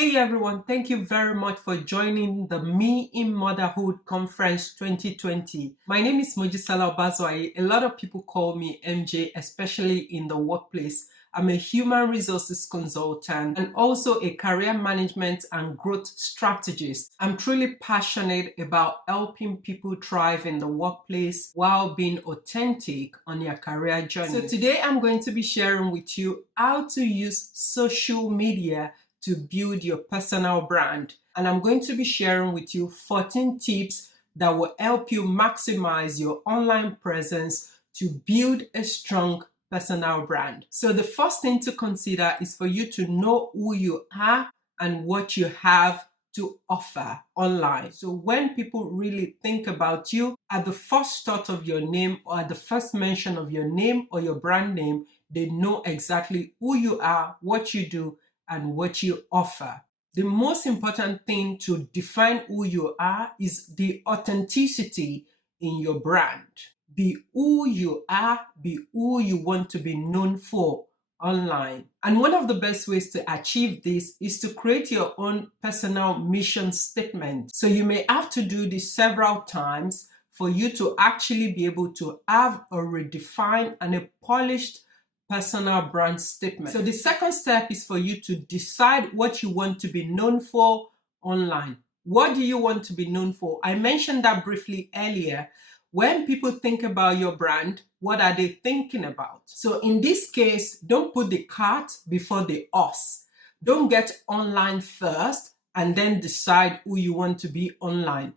Hey everyone, thank you very much for joining the Me in Motherhood Conference 2020. My name is Mojisala Obazwai. A lot of people call me MJ, especially in the workplace. I'm a human resources consultant and also a career management and growth strategist. I'm truly passionate about helping people thrive in the workplace while being authentic on their career journey. So today I'm going to be sharing with you how to use social media to build your personal brand. And I'm going to be sharing with you 14 tips that will help you maximize your online presence to build a strong personal brand. So the first thing to consider is for you to know who you are and what you have to offer online. So when people really think about you, at the first thought of your name or at the first mention of your name or your brand name, they know exactly who you are, what you do, and what you offer. The most important thing to define who you are is the authenticity in your brand. Be who you are, be who you want to be known for online. And one of the best ways to achieve this is to create your own personal mission statement. So you may have to do this several times for you to actually be able to have a redefined and a polished personal brand statement. So the second step is for you to decide what you want to be known for online. What do you want to be known for? I mentioned that briefly earlier. When people think about your brand, what are they thinking about? So in this case, don't put the cart before the horse. Don't get online first and then decide who you want to be online.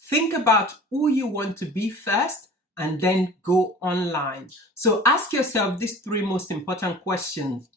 Think about who you want to be first and then go online. So ask yourself these three most important questions.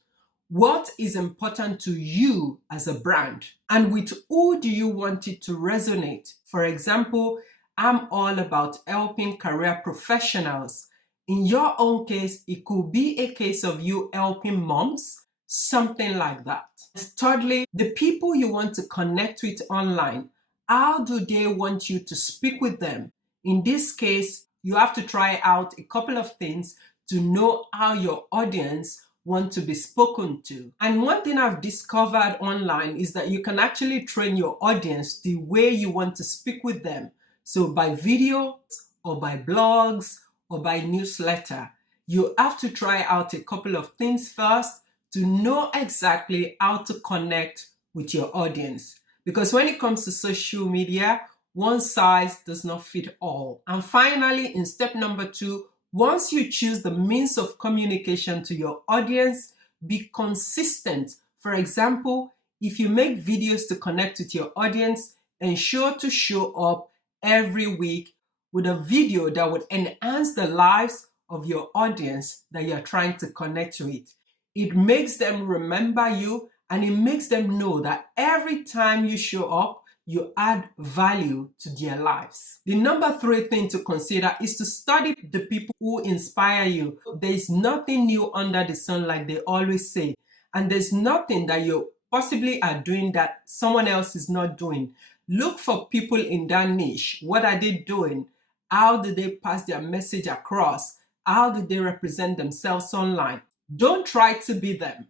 What is important to you as a brand? And with who do you want it to resonate? For example, I'm all about helping career professionals. In your own case, it could be a case of you helping moms, something like that. Thirdly, the people you want to connect with online, how do they want you to speak with them? In this case, you have to try out a couple of things to know how your audience want to be spoken to. And one thing I've discovered online is that you can actually train your audience the way you want to speak with them. So by video or by blogs or by newsletter, you have to try out a couple of things first to know exactly how to connect with your audience. Because when it comes to social media, one size does not fit all. And finally, in step number 2, once you choose the means of communication to your audience, be consistent. For example, if you make videos to connect with your audience, ensure to show up every week with a video that would enhance the lives of your audience that you're trying to connect with. It makes them remember you and it makes them know that every time you show up, you add value to their lives. The number 3 thing to consider is to study the people who inspire you. There is nothing new under the sun, like they always say, and there's nothing that you possibly are doing that someone else is not doing. Look for people in that niche. What are they doing? How do they pass their message across? How do they represent themselves online? Don't try to be them.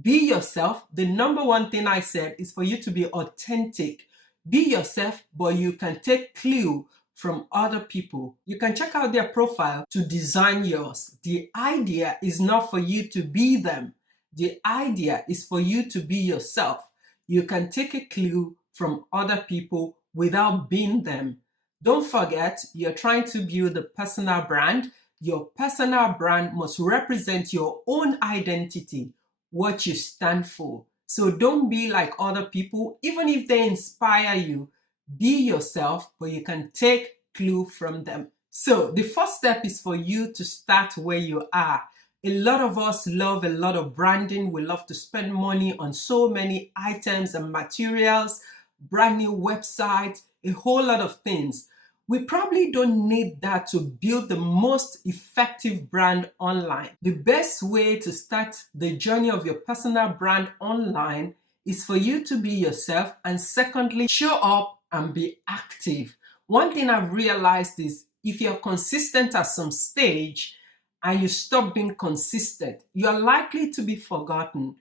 Be yourself. The number 1 thing I said is for you to be authentic. Be yourself, but you can take clue from other people. You can check out their profile to design yours. The idea is not for you to be them. The idea is for you to be yourself. You can take a clue from other people without being them. Don't forget, you're trying to build a personal brand. Your personal brand must represent your own identity, what you stand for. So don't be like other people, even if they inspire you. Be yourself, but you can take clue from them. So the first step is for you to start where you are. A lot of us love a lot of branding. We love to spend money on so many items and materials, brand new websites, a whole lot of things. We probably don't need that to build the most effective brand online. The best way to start the journey of your personal brand online is for you to be yourself, and secondly, show up and be active. One thing I've realized is if you're consistent at some stage and you stop being consistent, you're likely to be forgotten.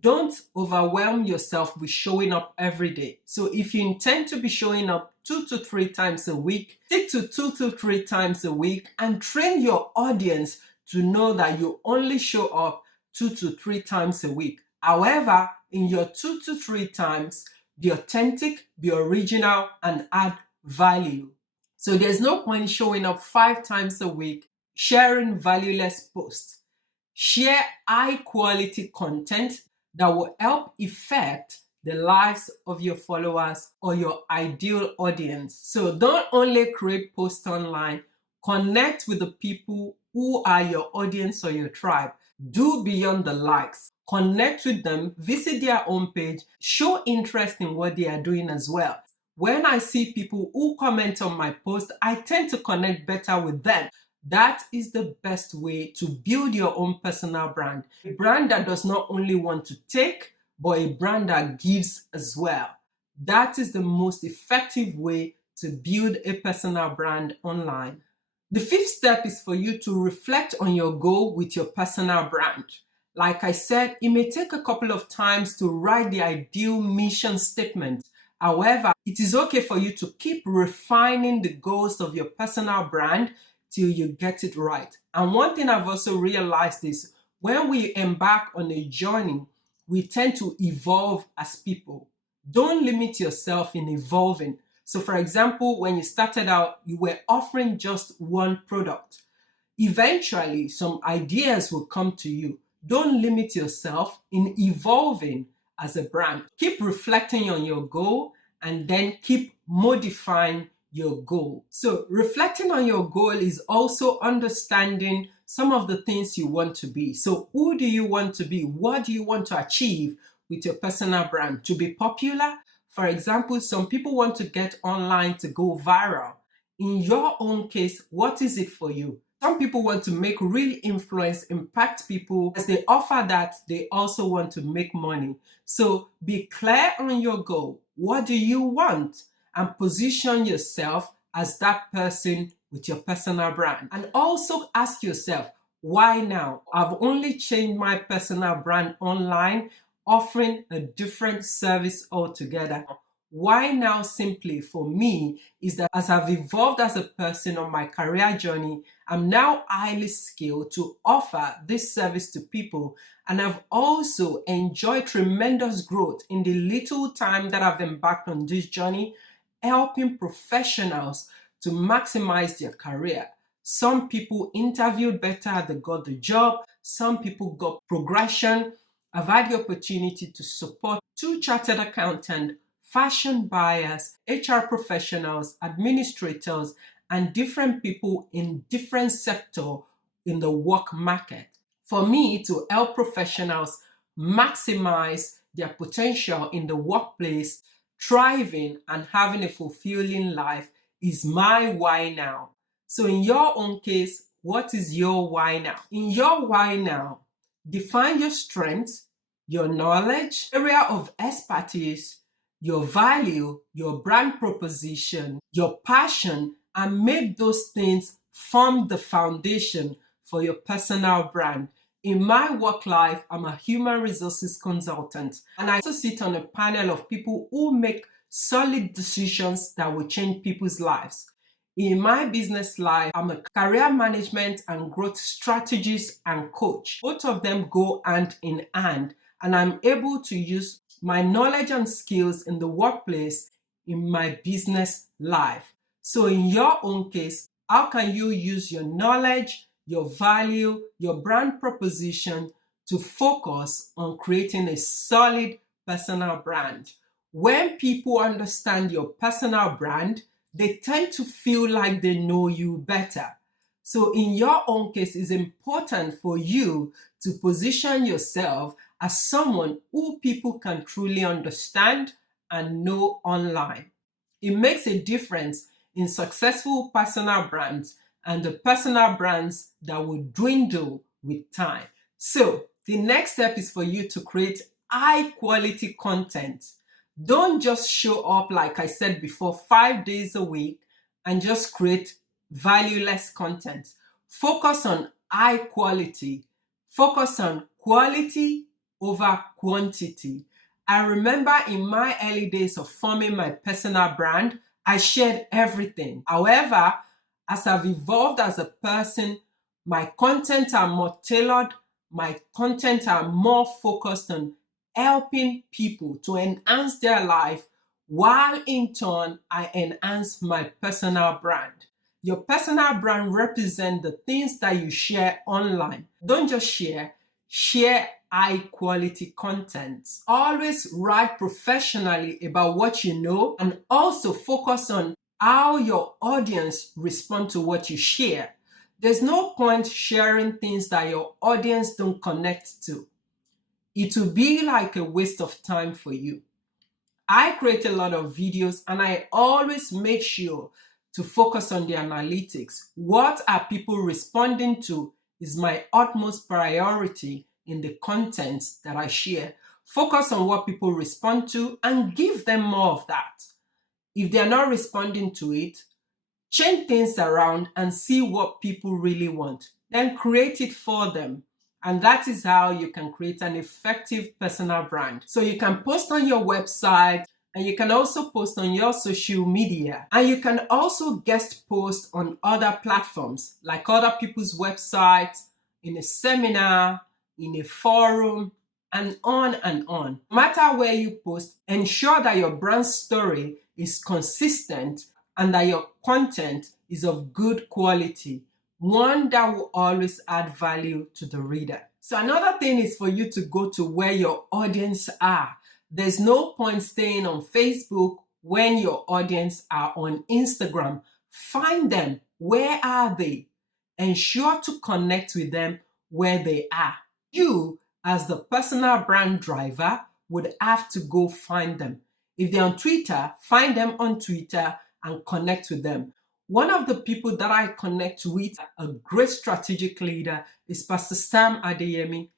Don't overwhelm yourself with showing up every day. So if you intend to be showing up 2 to 3 times a week, stick to 2 to 3 times a week and train your audience to know that you only show up 2 to 3 times a week. However, in your 2 to 3 times, be authentic, be original, and add value. So there's no point showing up 5 times a week, sharing valueless posts. Share high quality content that will help affect the lives of your followers or your ideal audience. So don't only create posts online, connect with the people who are your audience or your tribe. Do beyond the likes. Connect with them, visit their homepage, show interest in what they are doing as well. When I see people who comment on my post, I tend to connect better with them. That is the best way to build your own personal brand. A brand that does not only want to take, but a brand that gives as well. That is the most effective way to build a personal brand online. The fifth step is for you to reflect on your goal with your personal brand. Like I said, it may take a couple of times to write the ideal mission statement. However, it is okay for you to keep refining the goals of your personal brand till you get it right. And one thing I've also realized is when we embark on a journey, we tend to evolve as people. Don't limit yourself in evolving. So, for example, when you started out, you were offering just one product. Eventually, some ideas will come to you. Don't limit yourself in evolving as a brand. Keep reflecting on your goal and then keep modifying your goal. So, reflecting on your goal is also understanding some of the things you want to be. So, who do you want to be? What do you want to achieve with your personal brand? To be popular? For example, some people want to get online to go viral. In your own case, what is it for you? Some people want to make real influence, impact people. As they offer that, they also want to make money. So be clear on your goal. What do you want? And position yourself as that person with your personal brand. And also ask yourself, why now? I've only changed my personal brand online, offering a different service altogether. Why now simply for me is that as I've evolved as a person on my career journey, I'm now highly skilled to offer this service to people. And I've also enjoyed tremendous growth in the little time that I've embarked on this journey, helping professionals to maximize their career. Some people interviewed better, they got the job. Some people got progression. I've had the opportunity to support 2 chartered accountants, fashion buyers, HR professionals, administrators, and different people in different sectors in the work market. For me to help professionals maximize their potential in the workplace, thriving and having a fulfilling life is my why now. So in your own case, what is your why now? In your why now, define your strengths, your knowledge, area of expertise, your value, your brand proposition, your passion, and make those things form the foundation for your personal brand. In my work life, I'm a human resources consultant, and I also sit on a panel of people who make solid decisions that will change people's lives. In my business life, I'm a career management and growth strategist and coach. Both of them go hand in hand, and I'm able to use my knowledge and skills in the workplace in my business life. So, in your own case, how can you use your knowledge, your value, your brand proposition to focus on creating a solid personal brand? When people understand your personal brand, they tend to feel like they know you better. So, in your own case, it's important for you to position yourself as someone who people can truly understand and know online. It makes a difference in successful personal brands and the personal brands that will dwindle with time. So, the next step is for you to create high quality content. Don't just show up, like I said before, 5 days a week and just create valueless content. Focus on high quality. Focus on quality over quantity. I remember in my early days of forming my personal brand, I shared everything. However, as I've evolved as a person, my content are more tailored, my content are more focused on helping people to enhance their life, while in turn I enhance my personal brand. Your personal brand represents the things that you share online. Don't just share high quality content. Always write professionally about what you know, and also focus on how your audience respond to what you share. There's no point sharing things that your audience don't connect to. It will be like a waste of time for you. I create a lot of videos and I always make sure to focus on the analytics. What are people responding to is my utmost priority in the content that I share. Focus on what people respond to and give them more of that. If they're not responding to it, change things around and see what people really want. Then create it for them. And that is how you can create an effective personal brand. So you can post on your website, and you can also post on your social media. And you can also guest post on other platforms, like other people's websites, in a seminar, in a forum, and on and on. No matter where you post, ensure that your brand story is consistent and that your content is of good quality, one that will always add value to the reader. So another thing is for you to go to where your audience are. There's no point staying on Facebook when your audience are on Instagram. Find them. Where are they? Ensure to connect with them where they are. You, as the personal brand driver, would have to go find them. If they're on Twitter, find them on Twitter and connect with them. One of the people that I connect with, a great strategic leader, is Pastor Sam Adeyemi.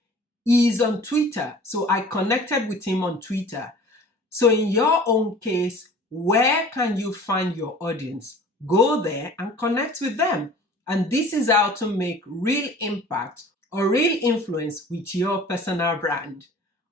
He's on Twitter, so I connected with him on Twitter. So in your own case, where can you find your audience? Go there and connect with them. And this is how to make real impact or real influence with your personal brand.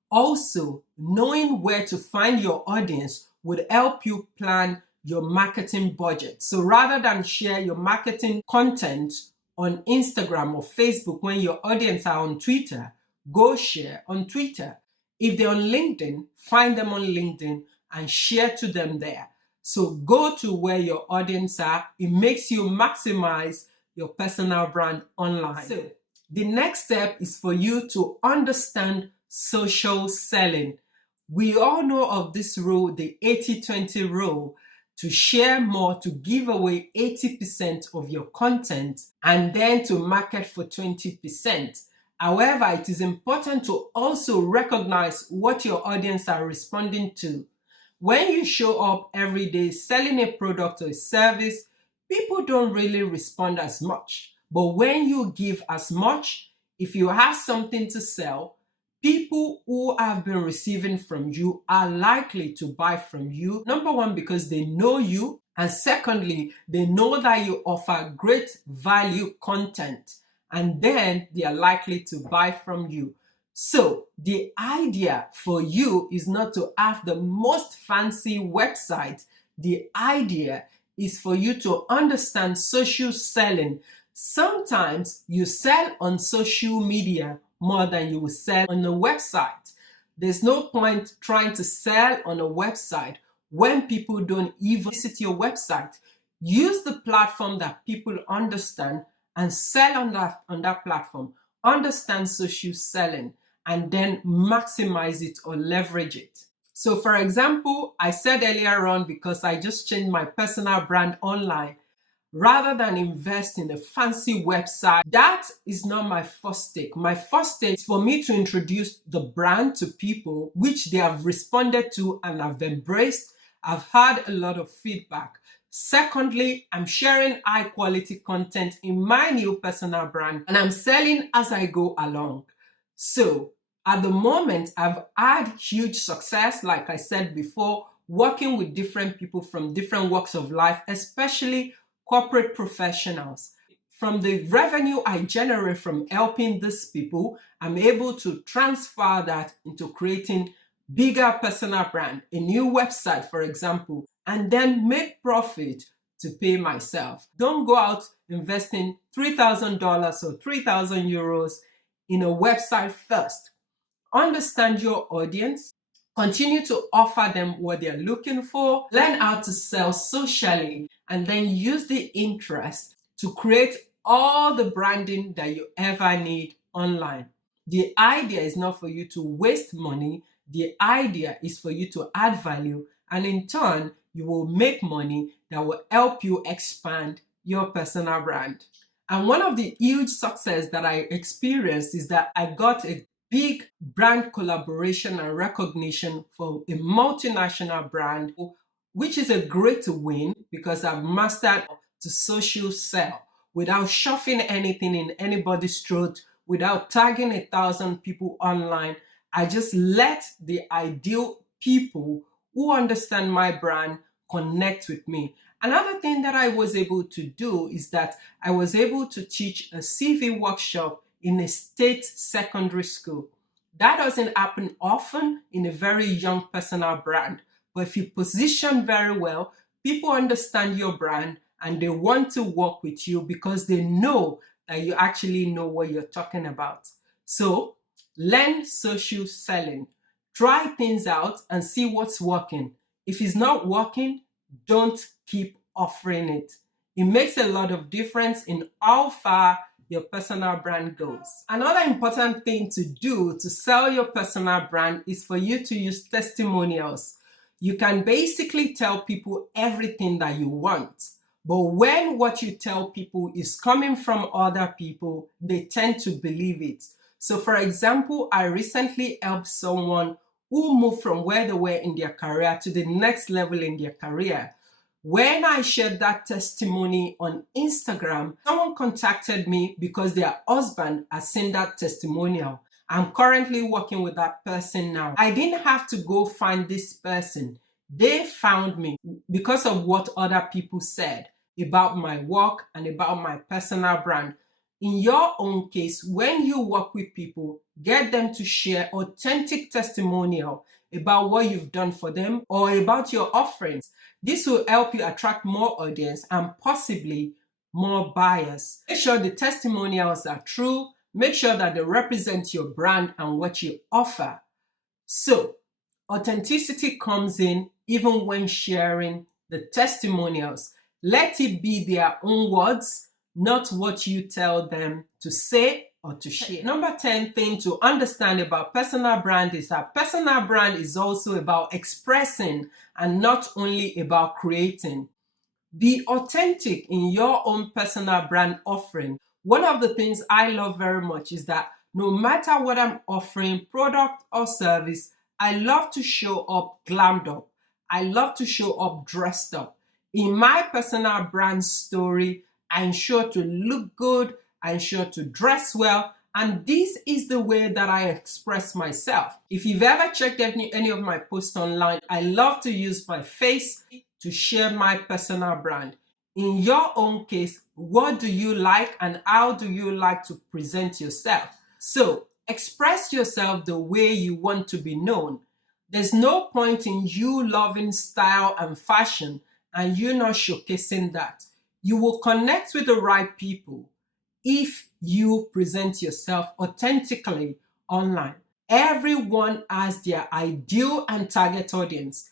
Also, knowing where to find your audience would help you plan your marketing budget. So rather than share your marketing content on Instagram or Facebook when your audience are on Twitter, go share on Twitter. If they're on LinkedIn, find them on LinkedIn and share to them there. So go to where your audience are. It makes you maximize your personal brand online. So the next step is for you to understand social selling. We all know of this rule, the 80-20 rule, to share more, to give away 80% of your content and then to market for 20%. However, it is important to also recognize what your audience are responding to. When you show up every day selling a product or a service, people don't really respond as much. But when you give as much, if you have something to sell, people who have been receiving from you are likely to buy from you. Number one, because they know you. And secondly, they know that you offer great value content. And then they are likely to buy from you. So the idea for you is not to have the most fancy website. The idea is for you to understand social selling. Sometimes you sell on social media more than you will sell on a website. There's no point trying to sell on a website when people don't even visit your website. Use the platform that people understand and sell on that platform. Understand social selling and then maximize it or leverage it. So for example, I said earlier on, because I just changed my personal brand online, rather than invest in a fancy website, that is not my first take. My first take is for me to introduce the brand to people, which they have responded to and have embraced. I've had a lot of feedback. Secondly, I'm sharing high quality content in my new personal brand and I'm selling as I go along. So at the moment, I've had huge success, like I said before, working with different people from different walks of life, especially corporate professionals. From the revenue I generate from helping these people, I'm able to transfer that into creating bigger personal brand, a new website, for example, and then make profit to pay myself. Don't go out investing $3,000 or 3,000 euros in a website first. Understand your audience, continue to offer them what they're looking for, learn how to sell socially, and then use the interest to create all the branding that you ever need online. The idea is not for you to waste money, the idea is for you to add value, and in turn, you will make money that will help you expand your personal brand. And one of the huge success that I experienced is that I got a big brand collaboration and recognition for a multinational brand, which is a great win because I've mastered to social sell without shoving anything in anybody's throat, without tagging 1,000 people online. I just let the ideal people who understand my brand connect with me. Another thing that I was able to do is that I was able to teach a CV workshop in a state secondary school. That doesn't happen often in a very young personal brand. But if you position very well, people understand your brand and they want to work with you because they know that you actually know what you're talking about. So learn social selling. Try things out and see what's working. If it's not working, don't keep offering it. It makes a lot of difference in how far your personal brand goes. Another important thing to do to sell your personal brand is for you to use testimonials. You can basically tell people everything that you want, but when what you tell people is coming from other people, they tend to believe it. So for example, I recently helped someone who moved from where they were in their career to the next level in their career. When I shared that testimony on Instagram, someone contacted me because their husband has seen that testimonial. I'm currently working with that person now. I didn't have to go find this person. They found me because of what other people said about my work and about my personal brand. In your own case, when you work with people, get them to share authentic testimonial about what you've done for them or about your offerings. This will help you attract more audience and possibly more buyers. Make sure the testimonials are true. Make sure that they represent your brand and what you offer. So, authenticity comes in even when sharing the testimonials. Let it be their own words, not what you tell them to say or to share. Number 10 thing to understand about personal brand is that personal brand is also about expressing and not only about creating. Be authentic in your own personal brand offering. One of the things I love very much is that no matter what I'm offering, product or service, I love to show up glammed up. I love to show up dressed up. In my personal brand story, I ensure to look good, I ensure to dress well, and this is the way that I express myself. If you've ever checked any of my posts online, I love to use my face to share my personal brand. In your own case, what do you like and how do you like to present yourself? So express yourself the way you want to be known. There's no point in you loving style and fashion and you not showcasing that. You will connect with the right people if you present yourself authentically online. Everyone has their ideal and target audience.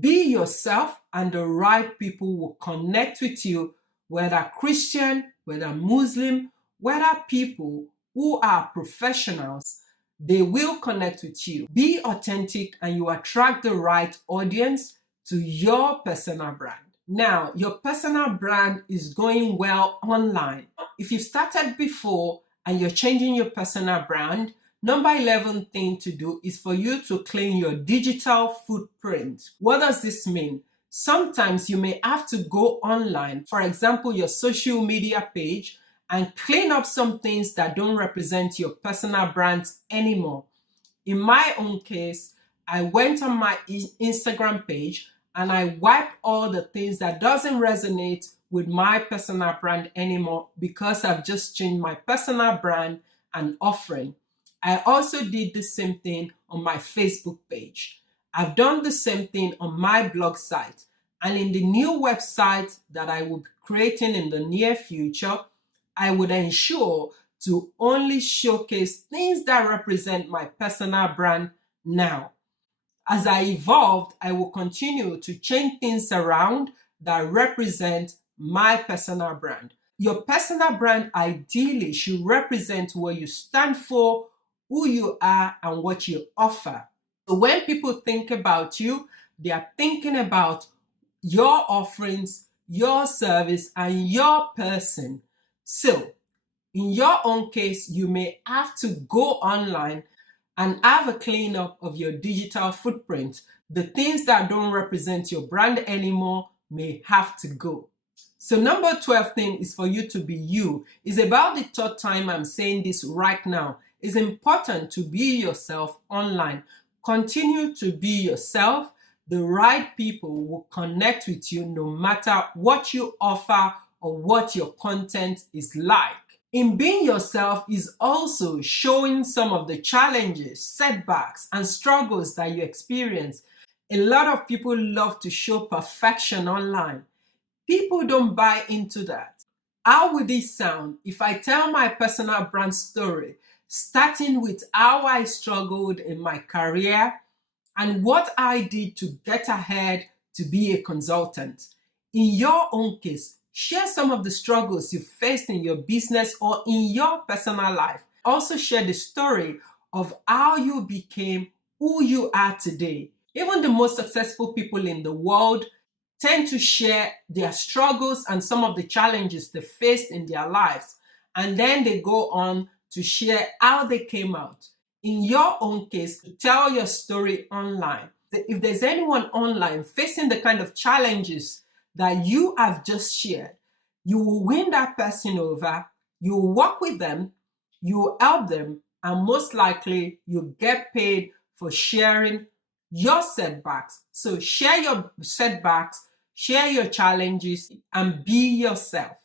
Be yourself and the right people will connect with you, whether Christian, whether Muslim, whether people who are professionals, they will connect with you. Be authentic and you attract the right audience to your personal brand. Now, your personal brand is going well online. If you've started before and you're changing your personal brand, number 11 thing to do is for you to clean your digital footprint. What does this mean? Sometimes you may have to go online, for example, your social media page, and clean up some things that don't represent your personal brand anymore. In my own case, I went on my Instagram page and I wiped all the things that doesn't resonate with my personal brand anymore because I've just changed my personal brand and offering. I also did the same thing on my Facebook page. I've done the same thing on my blog site. And in the new website that I will be creating in the near future, I would ensure to only showcase things that represent my personal brand now. As I evolved, I will continue to change things around that represent my personal brand. Your personal brand ideally should represent what you stand for, who you are, and what you offer. So when people think about you, they are thinking about your offerings, your service, and your person. So, in your own case, you may have to go online and have a cleanup of your digital footprint. The things that don't represent your brand anymore may have to go. So number 12 thing is for you to be you. It's about the third time I'm saying this right now. It's important to be yourself online. Continue to be yourself. The right people will connect with you no matter what you offer or what your content is like. In being yourself is also showing some of the challenges, setbacks, and struggles that you experience. A lot of people love to show perfection online. People don't buy into that. How would this sound if I tell my personal brand story, starting with how I struggled in my career and what I did to get ahead to be a consultant? In your own case, share some of the struggles you faced in your business or in your personal life. Also share the story of how you became who you are today. Even the most successful people in the world tend to share their struggles and some of the challenges they faced in their lives. And then they go on to share how they came out. In your own case, tell your story online. If there's anyone online facing the kind of challenges that you have just shared, you will win that person over, you will work with them, you will help them, and most likely you'll get paid for sharing your setbacks. So share your setbacks, share your challenges, and be yourself.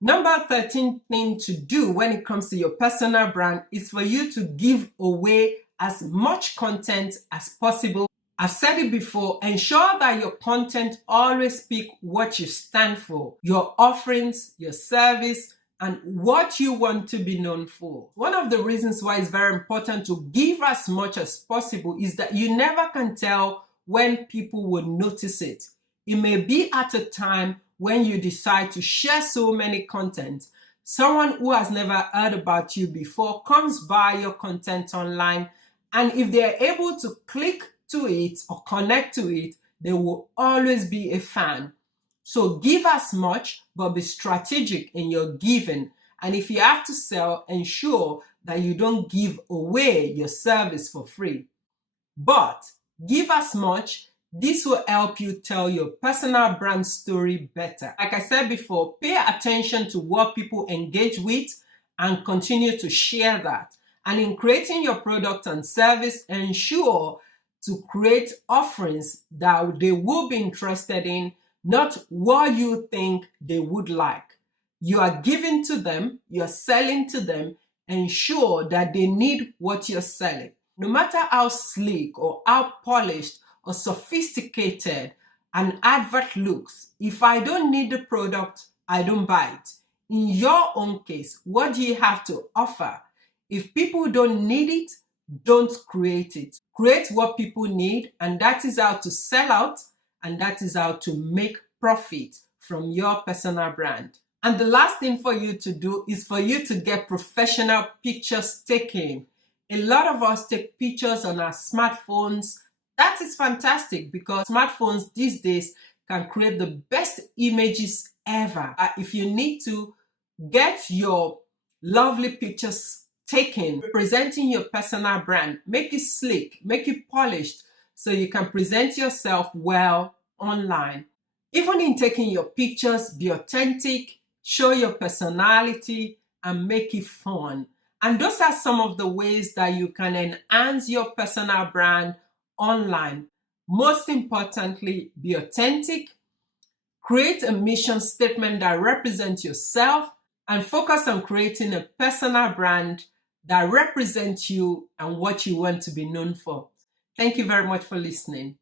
Number 13 thing to do when it comes to your personal brand is for you to give away as much content as possible. I've said it before, ensure that your content always speak what you stand for, your offerings, your service, and what you want to be known for. One of the reasons why it's very important to give as much as possible is that you never can tell when people will notice it. It may be at a time when you decide to share so many content, someone who has never heard about you before comes by your content online, and if they're able to click to it or connect to it, they will always be a fan. So give as much, but be strategic in your giving. And if you have to sell, ensure that you don't give away your service for free. But give as much. This will help you tell your personal brand story better. Like I said before, pay attention to what people engage with and continue to share that. And in creating your product and service, ensure to create offerings that they will be interested in, not what you think they would like. You are giving to them, you're selling to them, ensure that they need what you're selling. No matter how sleek or how polished or sophisticated an advert looks, if I don't need the product, I don't buy it. In your own case, what do you have to offer? If people don't need it, don't create it. Create what people need, and that is how to sell out, and that is how to make profit from your personal brand. And the last thing for you to do is for you to get professional pictures taken. A lot of us take pictures on our smartphones. That is fantastic because smartphones these days can create the best images ever. If you need to get your lovely pictures taken representing your personal brand, make it sleek, make it polished so you can present yourself well online. Even in taking your pictures, be authentic, show your personality, and make it fun. And those are some of the ways that you can enhance your personal brand online. Most importantly, be authentic, Create a mission statement that represents yourself and focus on creating a personal brand that represents you and what you want to be known for. Thank you very much for listening.